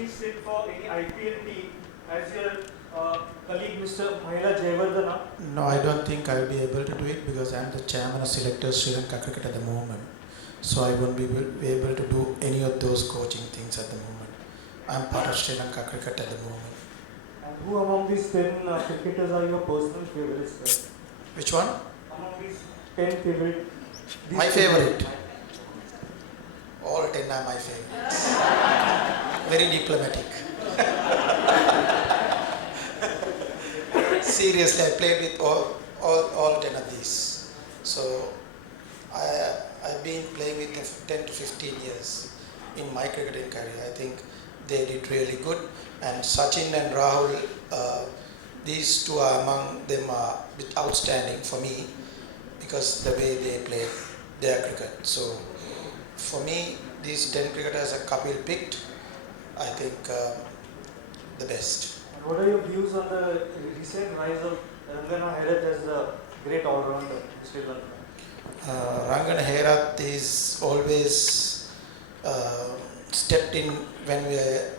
coaching stint for any IPL team as your colleague Mr. Mahela Jayawardena? No, I don't think I'll be able to do it because I'm the chairman of selectors Sri Lanka cricket at the moment. So I won't be able to do any of those coaching things at the moment. I'm part of Sri Lanka cricket at the moment. And who among these 10 cricketers are your personal favorites? Sir? Which one? Among these 10 favorite. My favorite. All 10 are my favorites. Very diplomatic. Seriously, I played with all 10 of these. So I've been playing with them for 10 to 15 years in my cricketing career. I think they did really good. And Sachin and Rahul, these two are among them are a bit outstanding for me because the way they play their cricket. So for me, these 10 cricketers that Kapil picked, I think the best. And what are your views on the recent rise of Rangana Herath as the great all-rounder in Sri Lanka? Rangana Herath is always stepped in when we are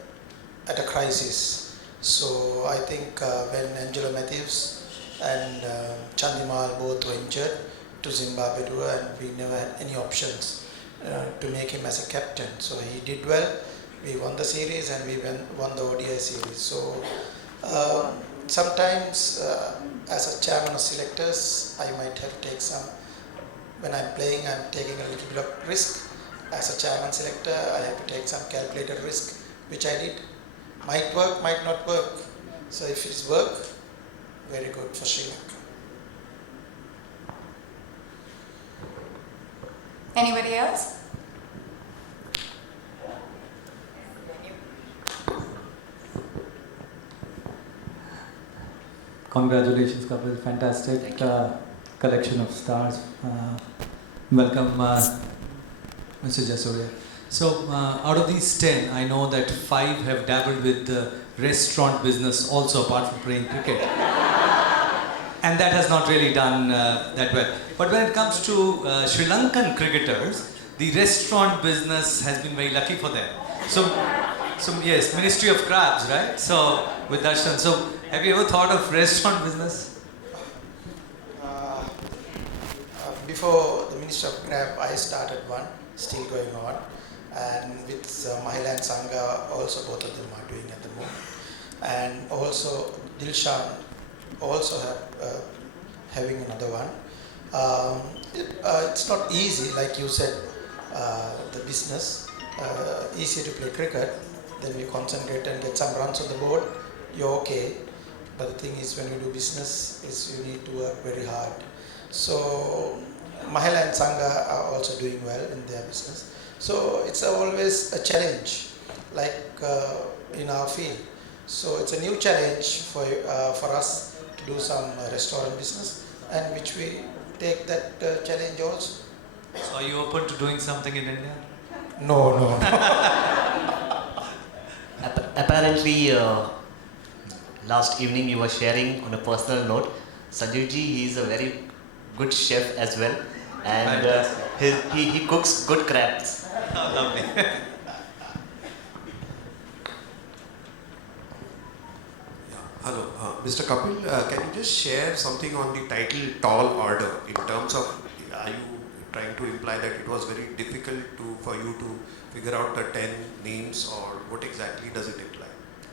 at a crisis. So I think when Angelo Matthews and Chandimal both were injured to Zimbabwe tour, and we never had any options to make him as a captain. So he did well. We won the series and we won the ODI series. So sometimes as a chairman of selectors, I might have to take some, when I'm playing, I'm taking a little bit of risk. As a chairman selector, I have to take some calculated risk, which I did. Might work, might not work. So if it's work, very good for Sri Lanka. Anybody else? Congratulations, Kapil. Fantastic collection of stars. Welcome, Mr. Jayasuriya. So, out of these 10, I know that 5 have dabbled with the restaurant business also, apart from playing cricket. And that has not really done that well. But when it comes to Sri Lankan cricketers, the restaurant business has been very lucky for them. So yes, Ministry of Crabs, right? So, with Darshan. So, have you ever thought of restaurant business? Before the Ministry of Crab, I started one, still going on. And with Mahila and Sangha, also both of them are doing at the moment. And also Dilshan also having another one. It's not easy, like you said, the business. Easier to play cricket, then you concentrate and get some runs on the board, you're okay. But the thing is, when you do business, is you need to work very hard. So Mahila and Sangha are also doing well in their business. So it's always a challenge, like in our field. So it's a new challenge for us to do some restaurant business, and which we take that challenge also. So are you open to doing something in India? No. Apparently, last evening you were sharing on a personal note, Sanjeev ji, he is a very good chef as well, and he cooks good crabs. Oh, lovely. Hello, Mr. Kapil, can you just share something on the title Tall Order in terms of, are you trying to imply that it was very difficult for you to figure out the 10 names, or what exactly does it imply?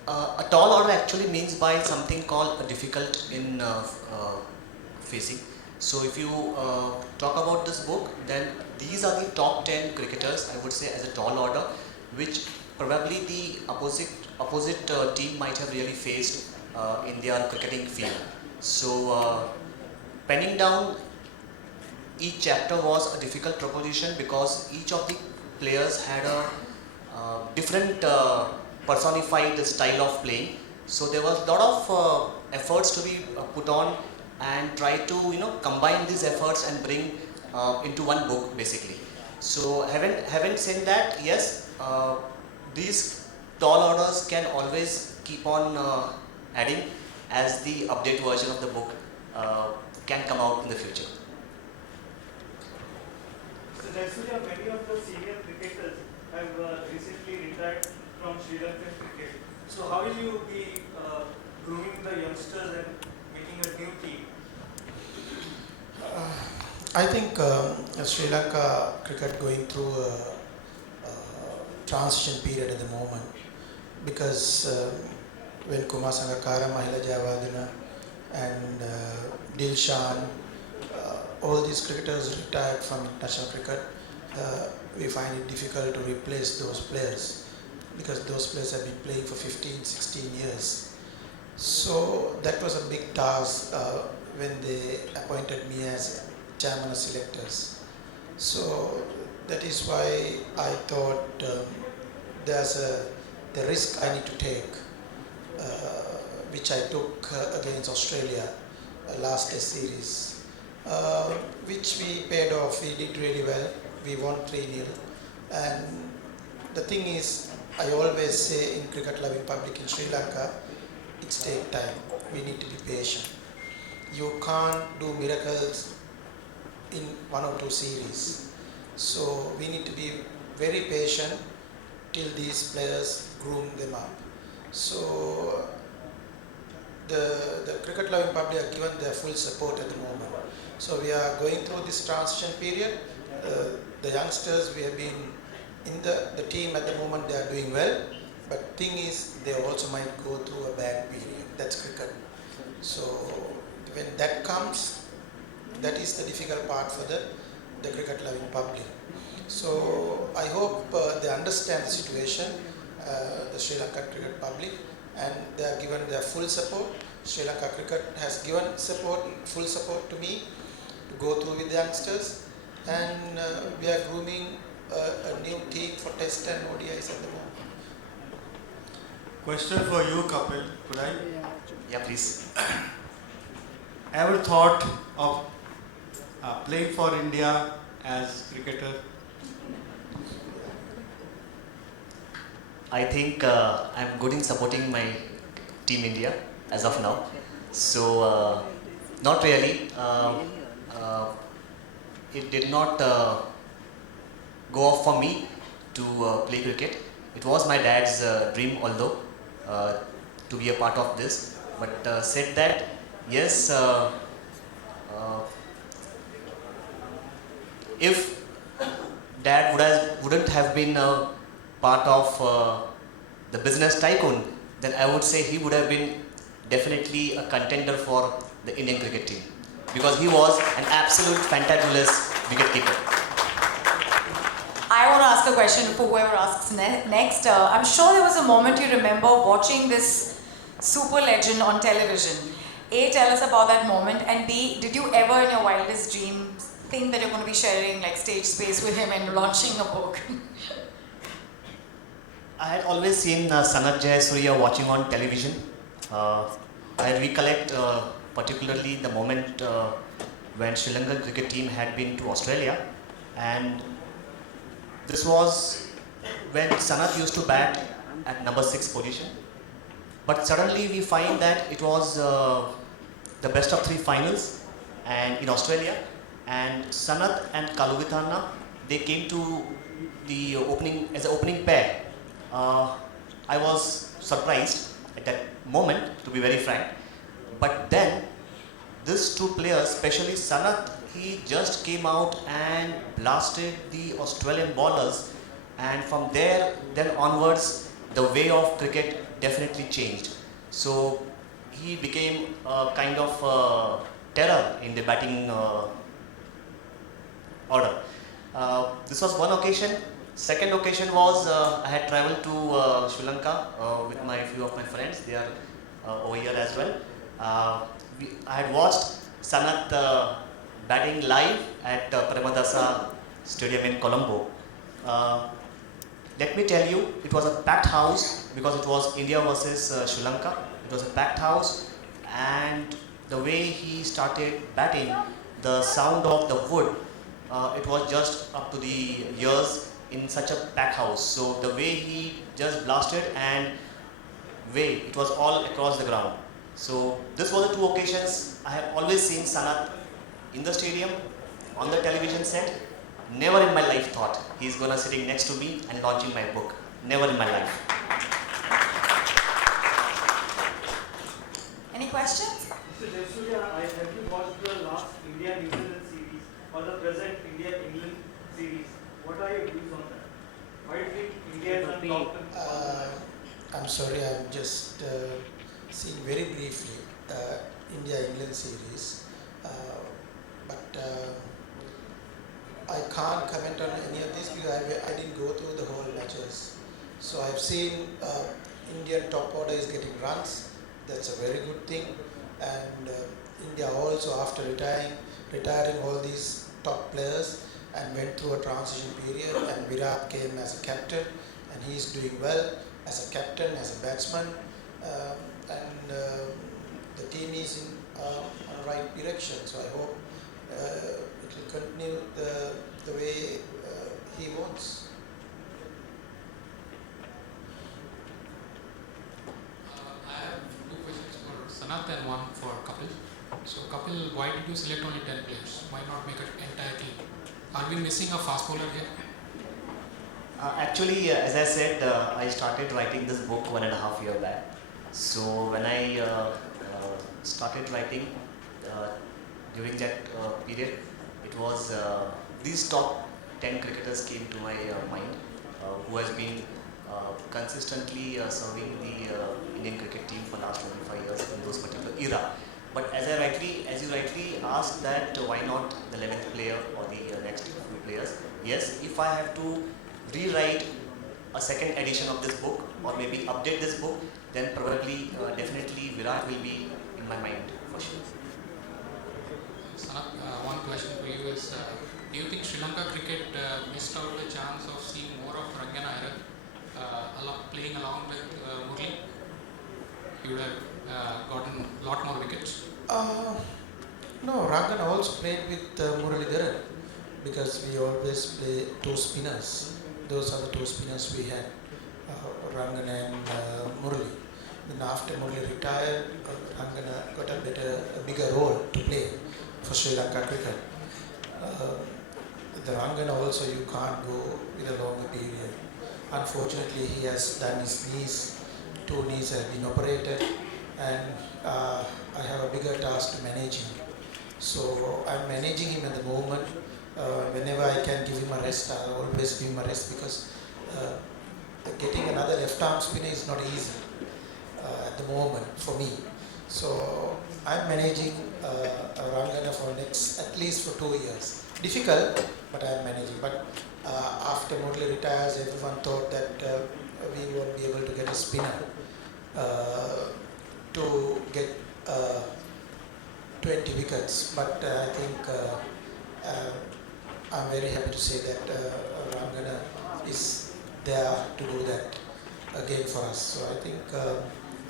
A tall order actually means by something called a difficult in facing. So if you talk about this book, then these are the top 10 cricketers, I would say, as a tall order, which probably the opposite team might have really faced in their cricketing field. So penning down each chapter was a difficult proposition because each of the players had a different personified style of playing. So there was a lot of efforts to be put on and try to combine these efforts and bring into one book basically. So having said that, yes, these tall orders can always keep on adding as the update version of the book can come out in the future. So Jayasuriya, many of the senior cricketers have recently retired from Sri Lankan cricket. So how will you be grooming the youngsters and making a new team? I think Sri Lanka cricket going through a transition period at the moment because when Kumar Sangakkara, Mahela Jayawardena and Dilshan, all these cricketers retired from international cricket, we find it difficult to replace those players because those players have been playing for 15, 16 years. So that was a big task when they appointed me as chairman of selectors. So that is why I thought there's the risk I need to take, which I took against Australia last Test series, which we paid off. We did really well. We won 3-0. And the thing is, I always say in cricket loving public in Sri Lanka, it takes time. We need to be patient. You can't do miracles in 1 or 2 series. So we need to be very patient till these players groom them up. So the cricket loving public are given their full support at the moment. So we are going through this transition period. The youngsters, we have been in the team at the moment, they are doing well. But thing is, they also might go through a bad period. That's cricket. So when that comes, that is the difficult part for the cricket loving public. So I hope they understand the situation, the Sri Lankan cricket public, and they are given their full support. Sri Lanka cricket has given full support to me to go through with the youngsters, and we are grooming a new team for Test and ODIs at the moment. Question for you, Kapil. Could I? Yeah, please. Ever thought of playing for India as cricketer? I think I'm good in supporting my team India as of now. So, not really. It did not go off for me to play cricket. It was my dad's dream, although, to be a part of this. But said that, yes, if dad wouldn't have been a part of the business tycoon, then I would say he would have been definitely a contender for the Indian cricket team, because he was an absolute fantabulous wicketkeeper. I want to ask a question for whoever asks next. I'm sure there was a moment you remember watching this super legend on television. A, tell us about that moment, and B, did you ever in your wildest dreams think that you're going to be sharing like stage space with him and launching a book? I had always seen Sanath Jayasuriya watching on television. I recollect particularly the moment when Sri Lankan cricket team had been to Australia, and this was when Sanath used to bat at number 6 position. But suddenly we find that it was the best of 3 finals and in Australia, and Sanath and Kaluvithanna, they came to the opening as an opening pair. I was surprised at that moment, to be very frank. But then these 2 players, especially Sanath, he just came out and blasted the Australian bowlers, and from there then onwards the way of cricket definitely changed. So he became a kind of terror in the batting order. This was one occasion. Second occasion was I had travelled to Sri Lanka with few of my friends. They are over here as well. I had watched Sanath batting live at Premadasa Stadium in Colombo. Let me tell you, it was a packed house because it was India versus Sri Lanka. It was a packed house, and the way he started batting, the sound of the wood, it was just up to the ears in such a packed house. So the way he just blasted, and it was all across the ground. So this was the 2 occasions I have always seen Sanath in the stadium, on the television set. Never in my life thought he's gonna sitting next to me and launching my book. Never in my life. Any questions? Mr. Jayasuriya, have you watched the last India-New Zealand series or the present India-England series? What are your views on that? Why do you think India is on top? I'm sorry, I'm just seeing very briefly India-England series, but I can't comment on any of this because I didn't go through the whole matches. So I've seen Indian top order is getting runs. That's a very good thing. And India also, after retiring all these top players and went through a transition period, and Virat came as a captain and he's doing well as a captain, as a batsman, and the team is in on the right direction. So I hope it will continue the way he wants. I have two questions for Sanath and one for Kapil. So Kapil, why did you select only 10 players? Why not make an entire team? Are we missing a fast bowler here? Actually, as I said, I started writing this book 1.5 years back. So when I started writing during that period, it was these top 10 cricketers came to my mind, who has been consistently serving the Indian cricket team for last 25 years in those particular era. But as you rightly asked that why not the 11th player or the next few players? Yes, if I have to rewrite a second edition of this book or maybe update this book, then probably definitely Virat will be in my mind for sure. Sanath, one question for you is, do you think Sri Lanka cricket missed out the chance of seeing more of Rangana Iyer playing along with Murli? He would have gotten a lot more wickets. No, Rangana also played with Muralidharan because we always play two spinners. Those are the two spinners we had, Rangana and Murali. Then after Murali retired, Rangana got a bigger role to play for Sri Lanka cricket. The Rangana also you can't go with a longer period. Unfortunately, he has done his knees. 2 knees have been operated, and I have a bigger task to manage him. So I'm managing him at the moment. Whenever I can give him a rest, I'll always give him a rest because getting another left arm spinner is not easy at the moment for me. So I'm managing Rangana for at least for 2 years. Difficult, but I'm managing. But after Murali retires, everyone thought that we won't be able to get a spinner to get 20 wickets. But I think I'm very happy to say that Rangana is there to do that again for us. So I think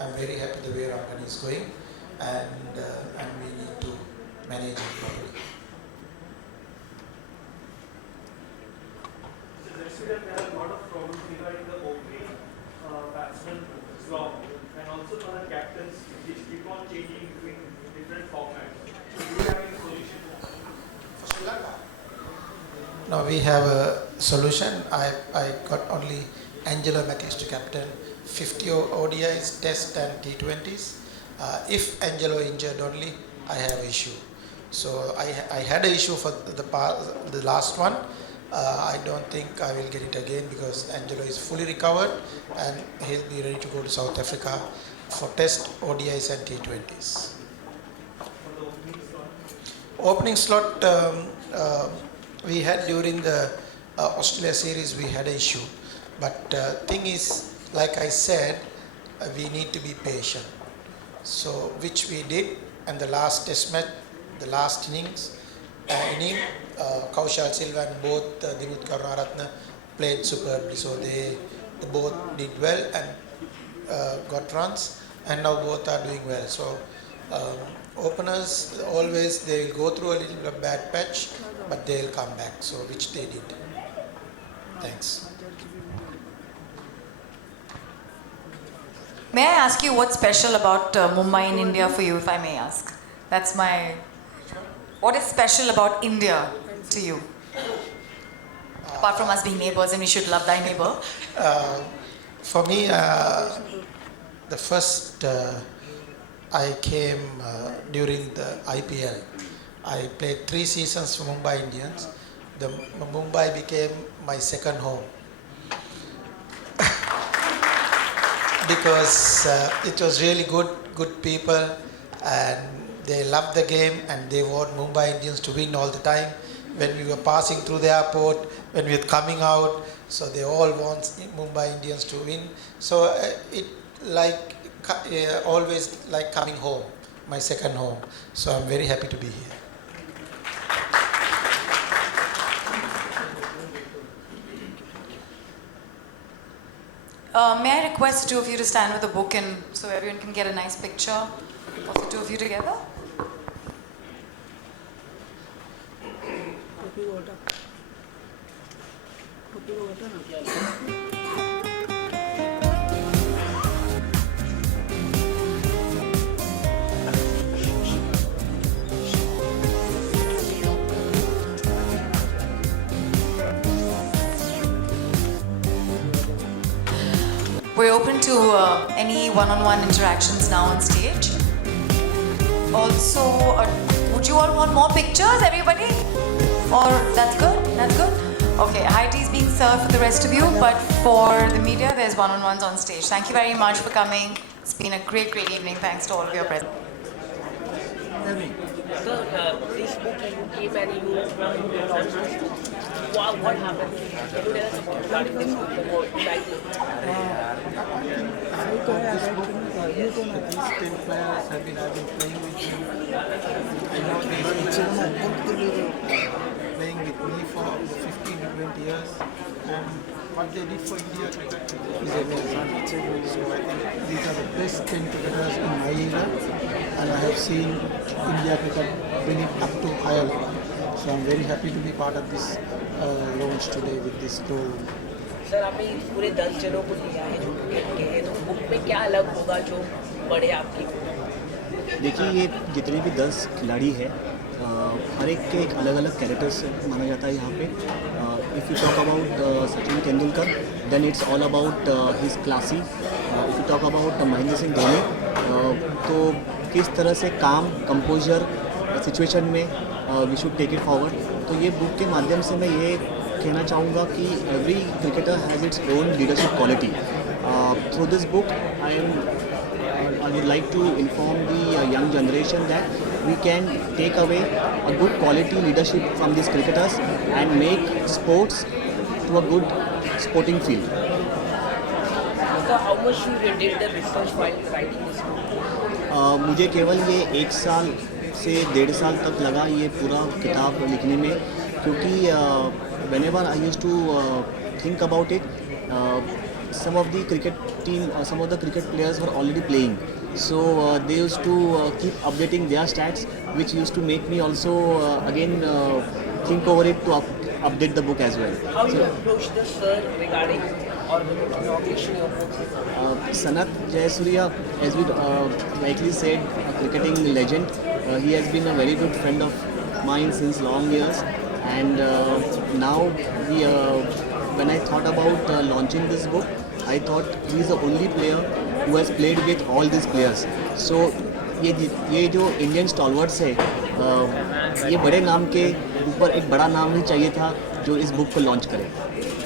I'm very happy the way Rangana is going, and we need to manage it properly. So Jayasuriya, there are a lot of problems regarding the opening batsman slot and also for the captains which keep on changing between different formats. So do you have any solution For Sri Lanka? No, we have a solution. I got only Angelo Mathews to captain 50 ODIs, Test and T20s. If Angelo injured only, I have an issue. So I had an issue for the last one. I don't think I will get it again because Angelo is fully recovered and he'll be ready to go to South Africa for Test, ODIs and T20s. for the opening slot? Opening slot we had during the Australia series, we had an issue. But thing is, like I said, we need to be patient. So which we did, and the last test match, the last inning, Kaushal Silva and both Dimuth Karunaratne played superbly. So they both did well and got runs, and now both are doing well. So openers always they will go through a little bit of bad patch, but they will come back. So which they did. Thanks. May I ask you what's special about Mumbai in India for you, if I may ask? That's my... What is special about India to you? Apart from us being neighbours, and we should love thy neighbour. For me, the first I came during the IPL. I played 3 seasons for Mumbai Indians. The Mumbai became my second home because it was really good people, and they loved the game, and they want Mumbai Indians to win all the time. When we were passing through the airport, when we were coming out, so they all want Mumbai Indians to win. So it always like coming home, my second home. So I'm very happy to be here. May I request the two of you to stand with the book, and so everyone can get a nice picture of the two of you together? We're open to any one-on-one interactions now on stage. Also, would you all want more pictures, everybody? Or that's good? That's good? Okay, high tea is being served for the rest of you, but for the media, there's one-on-ones on stage. Thank you very much for coming. It's been a great evening. Thanks to all of your presence. Sir, this book you came and you launched. What happened? Can you tell us about this book? I got this book. These 10 players I've been playing with me. I know these people playing with me for 15 to 20 years. And what they did for India cricket is amazing. So I think these are the best 10 cricketers in my era. And I have seen India cricket bring it up to higher level. So I'm very happy to be part of this launch today with this program. Sir आपने पूरे 10 जनों को लिया है जो cricket के हैं, तो बुक में क्या अलग होगा जो बढ़े आपकी? देखिए, ये जितने भी 10 खिलाड़ी हैं, हर एक के एक अलग अलग कैरेक्टर्स माना जाता है यहाँ पे. If you talk about Sachin Tendulkar, then it's all about his classy. If you talk about Mahendra Singh Dhoni, तो किस तरह से काम, कंपोजर सिचुएशन में we should take it forward. तो ये बुक के माध्यम से मैं ये कहना चाहूँगा कि every cricketer has its own leadership quality. Through this book I would like to inform the young generation that we can take away a good quality leadership from these cricketers and make sports to a good sporting field. So how much you did the research while writing this book? मुझे केवल ये 1 साल से 1.5 साल तक लगा ये पूरा किताब लिखने में, क्योंकि whenever I used to think about it, some of the cricket team, some of the cricket players were already playing. So they used to keep updating their stats, which used to make me also again think over it to update the book as well. How you approach the sir regarding or publishing your book? Sanath Jayasuriya, as we likely said, a cricketing legend. He has been a very good friend of mine since long years. And now when I thought about launching this book, I thought he is the only player who has played with all these players. So ये जो Indian stalwarts है, ये बड़े नाम के ऊपर एक बड़ा नाम ही चाहिए था जो इस बुक को लॉन्च करे.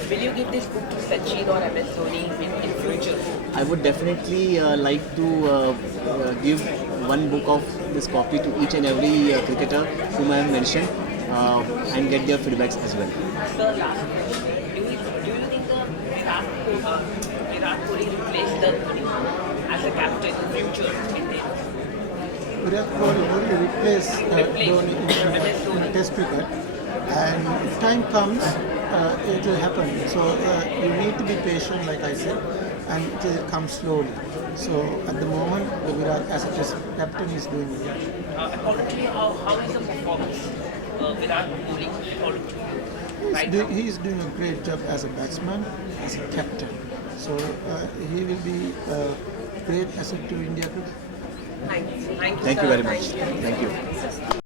Will you give this book to Sachin or MS Dhoni in future? I would definitely like to give one book of this copy to each and every cricketer whom I have mentioned. And get their feedbacks as well. Sir, last question. Do you think Virat Kohli replace the Dhoni as a captain in future? Virat Kohli will replace Dhoni in Test cricket, and if time comes, it will happen. So you need to be patient, like I said, and it will come slowly. So at the moment, the Virat as a Test captain is doing well. According to you, how is the performance? Virat Kohli, according to you? He is doing a great job as a batsman, as a captain. So he will be a great asset to India cricket. Thank you. Thank you very much. Thank you.